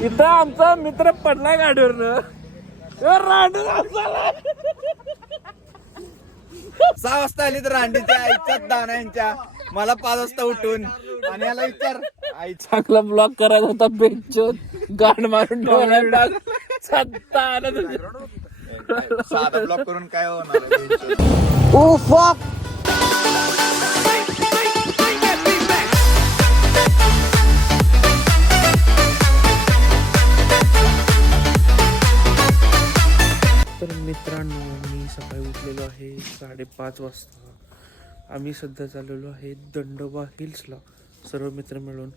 इथं आमचा मित्र पडलाय गाडीवरनं. 6 वाजता आली तर रांडीच्या आईच्यात दाना यांच्या मला 5 वाजता उठून आणि याला विचार आई चांगला ब्लॉक करायचा होता. बेंचवर गाड मारून ठेवला. साधा ब्लॉक करून काय होणार. तर मित्रांनो, मी सकाळी उठलेलो आहे 5:30 वाजता. आम्ही सध्या चाललेलो आहे दंडोबा हिल्सला सर्व मित्र मिळून.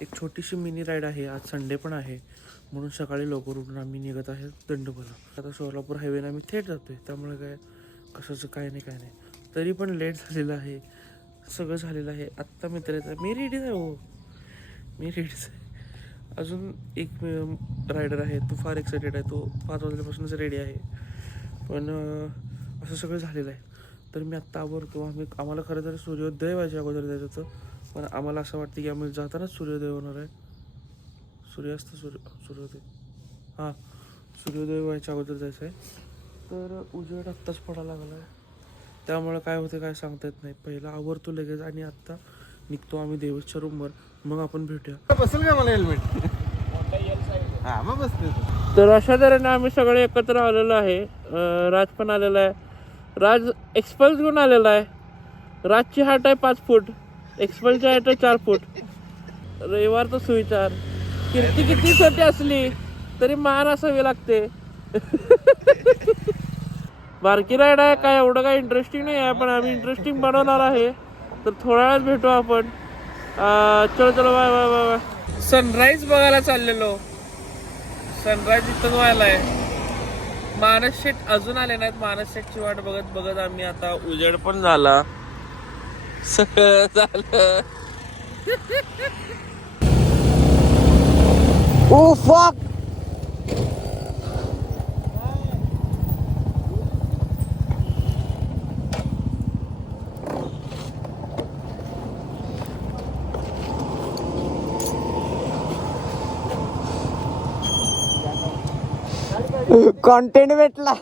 एक छोटीशी मिनी राईड आहे. आज संडे पण आहे म्हणून सकाळी लवकर उठून आम्ही निघत आहे दंडोबाला. आता सोलापूर हायवेला आम्ही थेट जातोय, त्यामुळे काय कशाचं काय नाही. तरी पण लेट झालेलं आहे, सगळं झालेलं आहे. आत्ता मित्र येतात. मी रेडीच आहे हो, मी रेडीच आहे. अजून एक रायडर आहे, तो फार एक्सायटेड आहे. तो 5 वाजल्यापासूनच रेडी आहे. पण असं सगळं झालेलं आहे. तर मी आत्ता आवरतो. आम्हाला खरं तर सूर्योदय व्हायच्या अगोदर जायचं होतं, पण आम्हाला असं वाटतं की आम्ही जातानाच सूर्योदय होणार आहे. सूर्योदय हां, सूर्योदय व्हायच्या अगोदर जायचं आहे. तर उजेड आत्ताच पडायला लागला आहे, त्यामुळे काय होते काय सांगता येत नाही. पहिला आवरतो लगेच आणि आत्ता निघतो आम्ही देवेशच्या रूमवर. मग आपण भेटूया. बसेल का मला हेल्मेट? हा मग बसते. तर अशा तऱ्हेने आम्ही सगळे एकत्र आलेलो आहे. राज पण आलेला आहे. राज एक्सपल्स घेऊन आलेला आहे. राजची हाईट आहे 5 फूट, एक्सपल्सची हाईट आहे 4 फूट. रविवार तर सुविचार. कीर्ती किती छोटी असली तरी मान असावी लागते. बारकी राईड आहे, काय एवढं काय इंटरेस्टिंग नाही आहे, पण आम्ही इंटरेस्टिंग बनवणार आहे. तर थोड्या वेळात भेटू आपण. चलो bye bye bye bye. Sunrise बघायला चाललेलो. सनराईज इथंच व्हायला आहे. मानस शेट अजून आले नाहीत. मानस शेटची वाट बघत बघत आम्ही आता उजेड पण झाला, सगळं झालं. Oh fuck. कॉन्टेंट भेटला.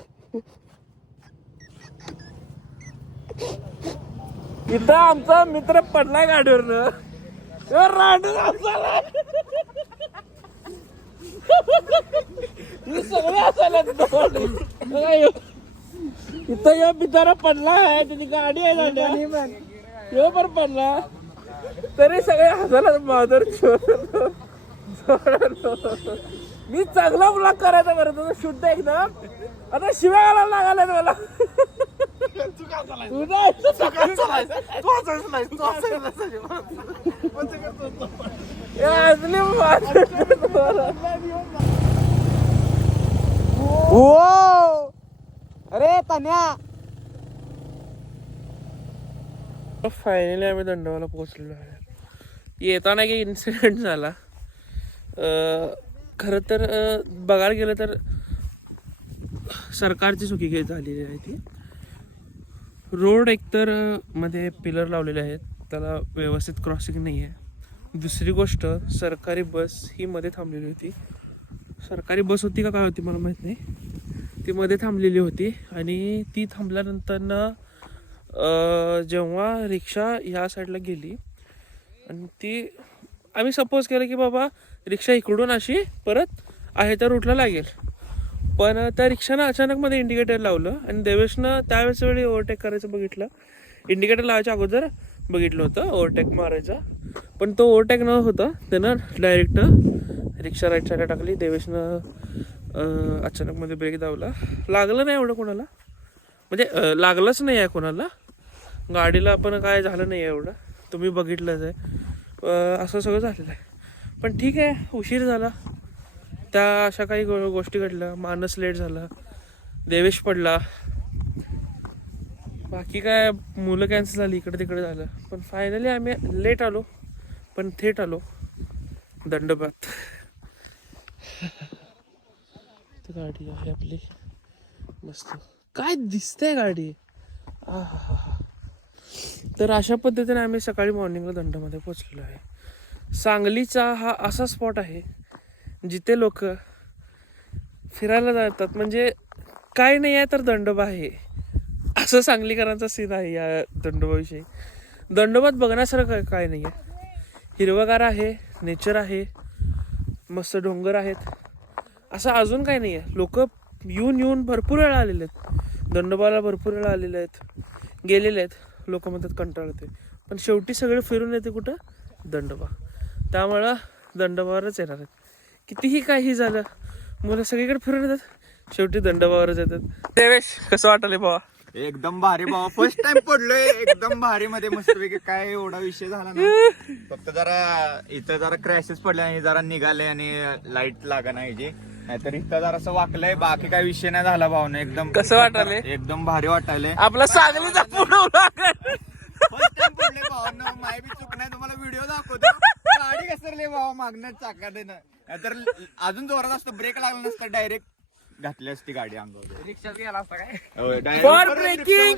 इथं आमचा मित्र पडलाय गाडीवरनं. सगळे असायला इथं या बिचारा पडलाय, त्याची गाडी आहे गाड्या पण पडला तरी सगळे हसायला. माधर मी चांगला ब्लॉक करायचा बरं, तुझं शुद्ध एकदम. आता शिव्या घालायला लागायला मला. अरे तन्या. फायनली आम्ही दंडोबाला पोहोचलेलो आहे. येताना एक इन्सिडेंट झाला. खरं तर बघायला गेलं तर सरकारची चुकी झालेली आहे ती. रोड एकतर मध्ये पिलर लावलेले आहेत, त्याला व्यवस्थित क्रॉसिंग नाही आहे. दुसरी गोष्ट, सरकारी बस ही मध्ये थांबलेली होती. सरकारी बस होती का काय होती मला माहीत नाही, ती मध्ये थांबलेली होती. आणि ती थांबल्यानंतरनं जेव्हा रिक्षा ह्या साईडला गेली आणि ती आम्ही सपोज केलं की बाबा रिक्षा इकडून अशी परत आहे त्या रूटला लागेल, पण त्या रिक्षानं अचानक मध्ये इंडिकेटर लावलं आणि देवेशनं त्यावेळेस वेळी ओव्हरटेक करायचं बघितलं. इंडिकेटर लावायच्या अगोदर बघितलं होतं ओव्हरटेक मारायचा, पण तो ओव्हरटेक न होता त्यानं डायरेक्ट रिक्षा राईट साईडला टाकली. देवेशनं अचानक मध्ये ब्रेक दावला. लागलं नाही एवढं कोणाला, म्हणजे लागलंच नाही आहे कोणाला, गाडीला पण काय झालं नाही आहे एवढं, तुम्ही बघितलंच आहे. असं सगळं झालेलं आहे. पण ठीक आहे, उशीर झाला, त्या अशा काही गोष्टी घडल्या. मानस लेट झाला, देवेश पडला, बाकी काय मुलं कॅन्सल झाली, इकडे तिकडे झालं. पण फायनली आम्ही लेट आलो पण थेट आलो दंडोबात. गाडी आहे आपली मस्त, काय दिसतंय गाडी. तर अशा पद्धतीने आम्ही सकाळी मॉर्निंगला दंडामध्ये पोचलेलो आहे. सांगलीचा हा असा स्पॉट आहे जिथे लोक फिरायला जातात. म्हणजे काय नाही आहे तर दंडोबा आहे, असं सांगलीकरांचा सीन आहे या दंडोबाविषयी. दंडोबात बघण्यासारखं काय नाही आहे. हिरवगार आहे, नेचर आहे, मस्त डोंगर आहेत, असं अजून काही नाही आहे. लोक येऊन भरपूर वेळा आलेले आहेत दंडोबाला, भरपूर वेळा आलेले आहेत, गेलेले आहेत. लोक म्हणतात कंटाळते, पण शेवटी सगळे फिरून येते कुठं? दंडोबा. त्यामुळं दंडोबावरच येणार आहेत. कितीही काही झालं, मुलं सगळीकडे फिरून येतात, शेवटी दंडोबावरच येतात. देवेश, कसं वाटले बाबा? एकदम भारी भावा, फर्स्ट टाइम पडलोय एकदम भारी मध्ये, मस्तपैकी. काय एवढा विषय झाला ना, फक्त जरा इथं जरा क्रॅशेस पडले आणि जरा निघाले आणि लाईट लागा नाही जी, नाहीतर इथं जरा असं वाकलंय. बाकी काय विषय नाही झाला भावना. एकदम कसं वाटायलंय? एकदम भारी वाटायलंय. आपला सांगलीचा पुढं फर्स्ट टाइम पडले भावांना, माय बी चूक नाही. तुम्हाला व्हिडिओ दाखवतो, गाडी घसरली भावा मागणं चाकाने, नाहीतर अजून जोरात असतं, ब्रेक लागला नसतं, डायरेक्ट घातली असती गाडी अंगावर. रिक्षात गेला असता काय? For breaking.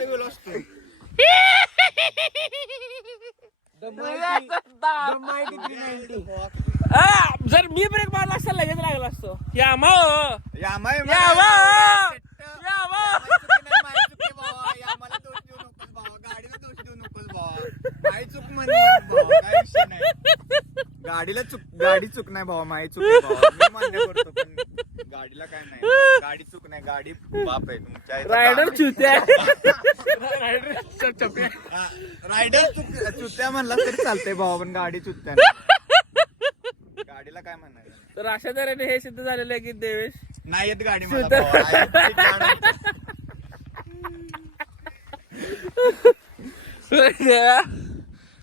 जर मी ब्रेक मारला असता लगेच लागला असतो. यामा गाडी चूक नाही भावा, माही चूक आहे भावा. मी मान्य करतो, पण गाडीला काय नाही, गाडी चूक नाही, गाडी बाप आहे तुमच्या. रायडर चुत्या. रायडर चुत्या म्हणला तरी चालतंय भावा, पण गाडी चुत्या नाही. गाडीला काय म्हणायचं? तर अशा तऱ्हेने हे सिद्ध झालेलं आहे की देवेश नाही येत गाडी मला भावा.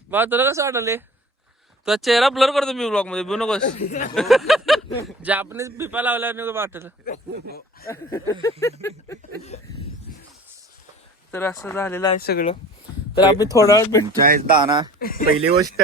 बा तुला कसं वाटले? तुझा चेहरा ब्लर करतो मी ब्लॉग मध्ये, बोलू नकोस. जापनीज पिपा लावल्यावर वाटलं. तर असं झालेलं आहे सगळं. तर आम्ही थोडा वेळ पंचायत दाना. पहिली गोष्ट,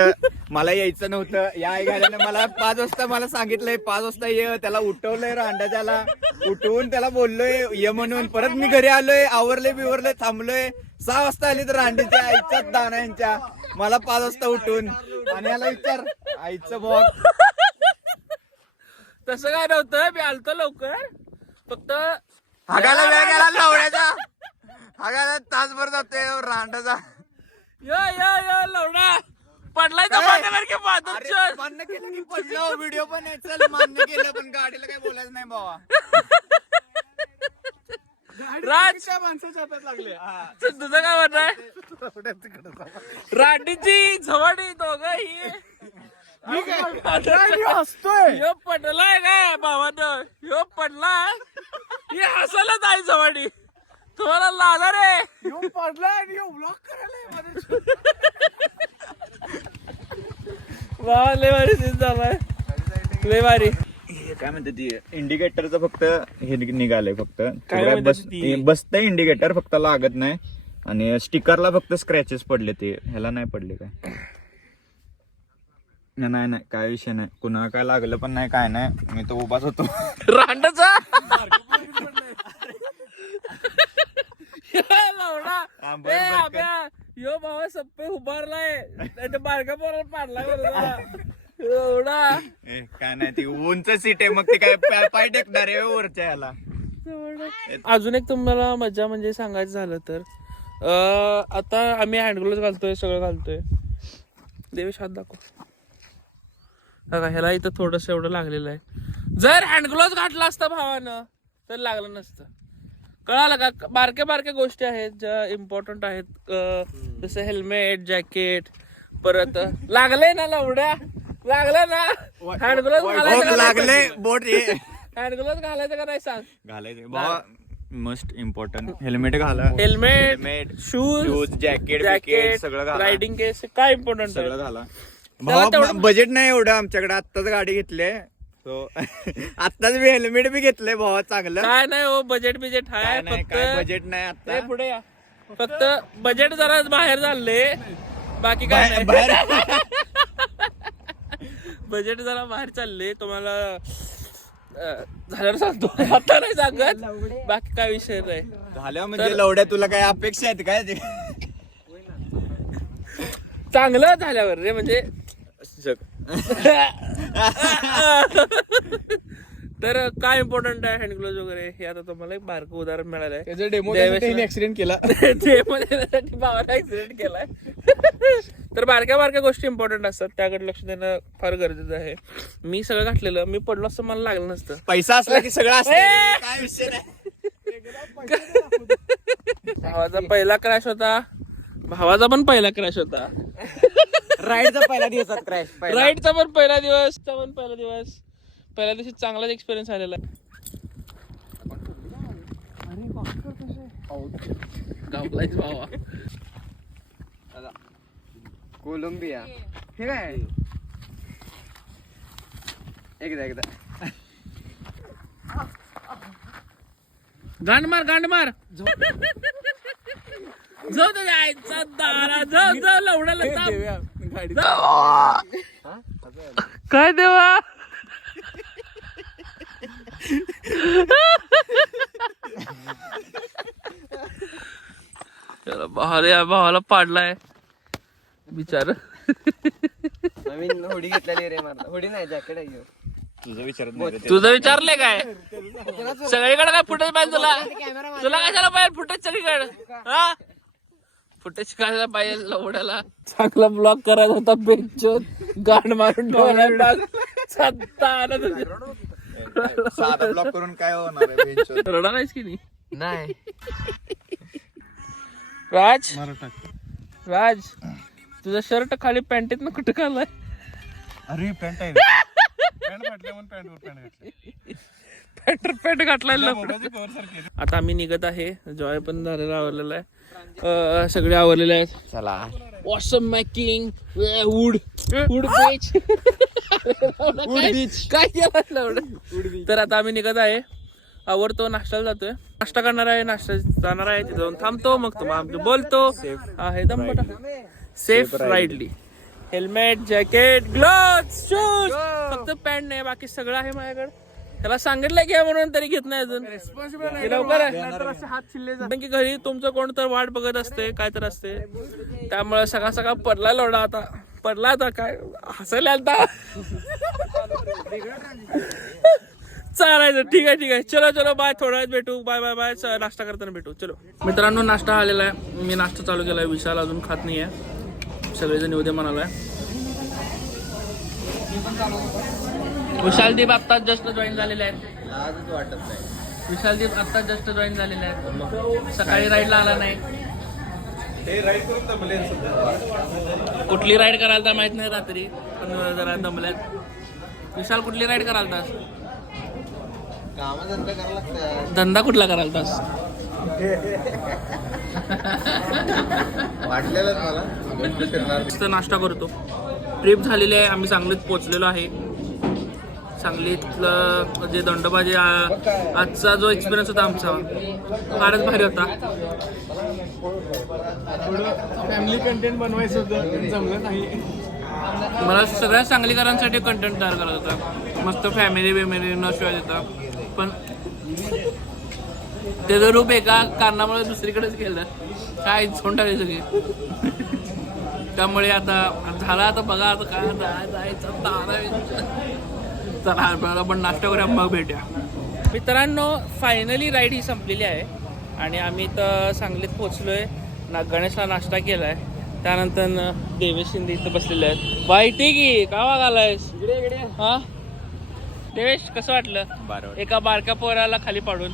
मला यायचं नव्हतं. या घाल्याने मला 5 वाजता मला सांगितलंय 5 वाजता ये. त्याला उठवलंय रांडाच्याला, उठवून त्याला बोललोय ये म्हणून. परत मी घरी आलोय, आवरले बिवरले, थांबलोय. 6 वाजता आली तर रांडीच्या आईच्याच दाना यांच्या मला 5 वाजता उठून. आणि याला विचार आईचं बॉग. तसं काय नव्हतं, मी आलतो लवकर, फक्त हागायला वेळ गेला लावण्याचा. हागायला तासभर जातोय रांडाचा. यो लवडा पडलाय तर पाठीवर की बाजूच्या. मान्य केलं की पडलं, व्हिडिओ पण आहे, चल मान्य केलं, पण गाडीला काही बोलायचं नाही भावा. राज माणसाच्या हातात लागले. तुझं काय म्हणणं? रांडीची झवडी दोघं ही हसतोय. ह्यो पडलाय काय भावानं? ह्यो पडलाय, ही हसायला नाही झवडी. तुम्हाला लागा रे पडलाय आणि ब्लॉक करायला. वा लय भारी सीन झालाय, लय भारी. काय म्हणते ती इंडिकेटरचं फक्त हे निघालंय, फक्त काय म्हणतात ती? बसतंय इंडिकेटर, फक्त लागत नाही. आणि स्टिकरला फक्त स्क्रॅचेस पडले, ते ह्याला नाही पडले काय. नाही काय विषय नाही, कुणाला काय लागलं पण नाही, काय नाही. मी तो उभाच होतो रांडाचा. यो भावा सप्पे उभारलाय, बारका पोराला पाडलाय एवढा. काय नाही, ती उंच सीट आहे, मग ते काय पाय टेकणार आहे वरच्या ह्याला. अजून एक तुम्हाला मजा म्हणजे सांगायचं झालं तर, आता आम्ही हँड ग्लोव्ह घालतोय, सगळं घालतोय. देवेश हात दाखव. बघा ह्याला इथं थोडस एवढं लागलेलं आहे. जर हँड ग्लोव्ह घातला असता भावानं तर लागलं नसतं. कळालं का? बारक्या गोष्टी आहेत ज्या इम्पॉर्टंट आहेत, जसं हेल्मेट, जॅकेट. परत लागलंय ना लवड्या, लागलं ना हँड ग्लोव्ह लागले बोट. हँड ग्लोव्ह घालायचं का नाही सांग? घालायचं बाबा, मस्ट इम्पॉर्टंट. हेल्मेट घाला, हेल्मेट, शूज, जॅकेट सगळं घाला. रायडिंग केस काय इम्पॉर्टंट सगळं घाला. बजेट नाही एवढं आमच्याकडे, आत्ताच गाडी घेतले, आत्ताच मी हेल्मेट बी घेतलंय भावा. चांगलं काय नाही हो, बजेट आहे फक्त. बजेट नाही आता, पुढे या. फक्त बजेट जरा बाहेर झाले, बाकी काय नाही. बजेट जरा बाहेर चालले, तुम्हाला झाल्यावर सांगतो, आता नाही सांगत. बाकी काय विषय नाही. झाल्या म्हणजे लवड्या, तुला काय अपेक्षा आहेत काय? चांगलं झाल्यावर रे, म्हणजे तर काय इम्पॉर्टंट आहे हँड ग्लोव्ह वगैरे हे आता तुम्हाला एक बारकं उदाहरण मिळालं आहे. त्याचा डेमो ऍक्सिडेंट केला. देण्यासाठी भावाला ऍक्सिडेंट केलाय. तर बारक्या गोष्टी इम्पॉर्टंट असतात, त्याकडे लक्ष देणं फार गरजेचं आहे. मी सगळं घातलेलं, मी पडलो असतं मला लागलं नसतं. पैसा असला की सगळं असतं, काय विषय नाही. भावाचा पहिला क्रॅश होता, भावाचा पण पहिला क्रॅश होता, राईडचा पहिला दिवसात क्रॅश. राईडचा पण पहिला दिवस, पहिल्या दिवशी चांगलाच एक्सपिरियन्स आलेला आहे. गावलाच भावा. कोलंबिया हे काय एकदा गांड मार जाऊ दे जायचा दारा, जाऊ लवडाला काय देवा. भावाला पाडलाय बिचार. नवीन होडी घेतलेली रे मारला. होडी नाही जॅकेट आहे. तुझं विचारत नाही रे. तुझं विचारलंय काय सगळीकडे काय फुटेज पाहिजे तुला कशाला पाहिजे फुटेज सगळीकडे. हा फुटेज काढायला पाहिजे लवड्याला. चांगला ब्लॉक करायचा होता बेंचवर गांड मारून ठेवला. साधा ब्लॉक करून काय होणार आहे बेंचवर. रडा नाहीस की नाही. राज तुझा शर्ट खाली पॅन्टीत ना कुठं घालाय. अरे पॅन्ट आहे पॅन्ट फाटल्या म्हणून पॅन्ट घातलाय. आता आम्ही निघत आहे. जॉय पण झालेला आवरलेला आहे, सगळे आवरलेले आहेत. चला ऑसम मेकिंग वूड बीच काय केलं. तर आता आम्ही निघत आहे, आवरतो, नाश्त्याला जातोय. नाश्ता करणार आहे, नाश्ता जाणार आहे, तिथे जाऊन थांबतो, मग तुम्हाला आमचं बोलतो. आहे दमबटा सेफ राईडली. हेल्मेट, जॅकेट, ग्लोव्स, शूज, फक्त पॅन्ट नाही, बाकी सगळं आहे माझ्याकडे. त्याला सांगितलंय घ्या म्हणून तरी घेत नाही अजून. लवकर आहे की घरी तुमचं कोण तर वाट बघत असते, काय तर असते. त्यामुळे सकाळ पडला लोडा. आता पडला, आता काय हसायला आता चालायचं. ठीक आहे चलो बाय. थोड्या वेळात भेटू. बाय. नाश्ता करताना भेटू. चलो मित्रांनो, नाश्ता आलेला आहे. मी नाश्ता चालू केलाय. विशाल अजून खात नाही आहे. सगळेजण उद्या म्हणालाय. विशालदीप आत्ताच जस्ट जॉईन झालेले आहेत. आजच वाटत नाही. विशालदीप आत्ताच जस्ट जॉईन झालेले आहेत. सकाळी राईडला आला नाही. कुठली राईड करायला तर माहित नाही रात्री, पण जरा दमल्यात. विशाल कुठली राईड करायला तास? कामधंदा करायला लागतं. धंदा कुठला करायला तास? वाटलेलं मला. मस्त नाश्ता करतो. ट्रिप झालेली आहे, आम्ही सांगलीत पोहोचलेलो आहे. सांगलीतलं जे दंडोबाजी आजचा जो एक्सपिरियन्स होता आमचा फारच भारी होता. फॅमिली कंटेंट बनवायचं होतं, जमलं नाही. मला सगळ्या सांगलीकरांसाठी कंटेंट तयार करायचा होता. मस्त फॅमिली न शिवाय देता, पण त्याचं रूप एका कारणामुळे दुसरीकडेच गेलं. काय झोंडाळी सगळी. त्यामुळे आता झाला. आता बघा आता काय जायचं तारा. चला आपल्याला पण नाश्ता करूया, मग भेटूया. मित्रांनो, फायनली राईड ही संपलेली आहे आणि आम्ही तर सांगलीत पोहोचलोय. गणेशला नाश्ता केलाय. त्यानंतर देवेश शिंदे इथं बसलेले आहेत. वाईटी की का वागालायस? हा देवेश, कसं वाटलं एका बारक्या पोराला खाली पाडून?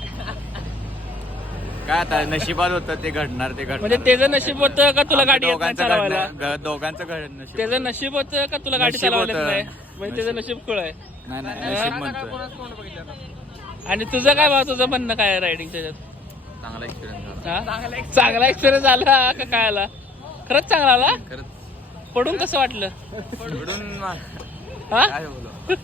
काय आता नशिबात होतं ते घडणार. म्हणजे त्याचं नशीब होतं का तुला गाडी येत नाही चालवायला? दोघांचं नशीब. त्याचं नशीब होतं का तुला गाडी चालवायला येत नाही? म्हणजे त्याचं नशीब खुळ आहे. नाही नशीब म्हणतोय. आणि तुझं काय भाव, तुझं म्हणणं काय रायडिंग त्याच्यात? चांगला एक्सपिरियन्स झाला. चांगला एक्सपिरियन्स आला का काय आला? खरंच चांगला आला. खरंच पडून कसं वाटलं? पडून हा काय बोलू.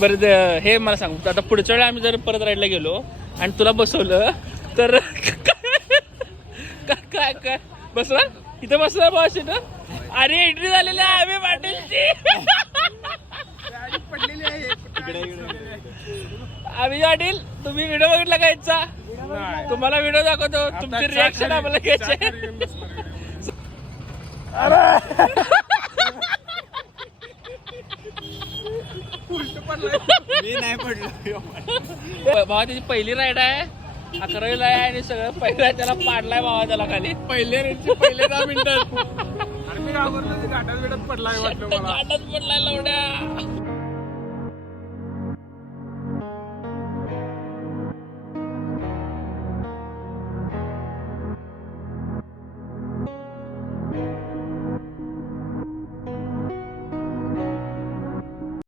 बरं हे मला सांग, आता पुढच्या वेळी आम्ही जर परत राईडला गेलो आणि तुला बसवलं तर काय काय बसला इथं बसला बस इथं? अरे एंट्री झालेली आहे आम्ही पाटीलची. आम्ही पाटील, तुम्ही व्हिडिओ बघितला का याचा? तुम्हाला व्हिडिओ दाखवतो, तुमची रिॲक्शन आम्हाला घ्यायची. नाही पडलो भावा त्याची पहिली राईड आहे 11वीला आहे आणि सगळं पहिला त्याला पाडलाय भावा त्याला खाली पहिले 10 मिनिटात घाटात पडलाय लवड्या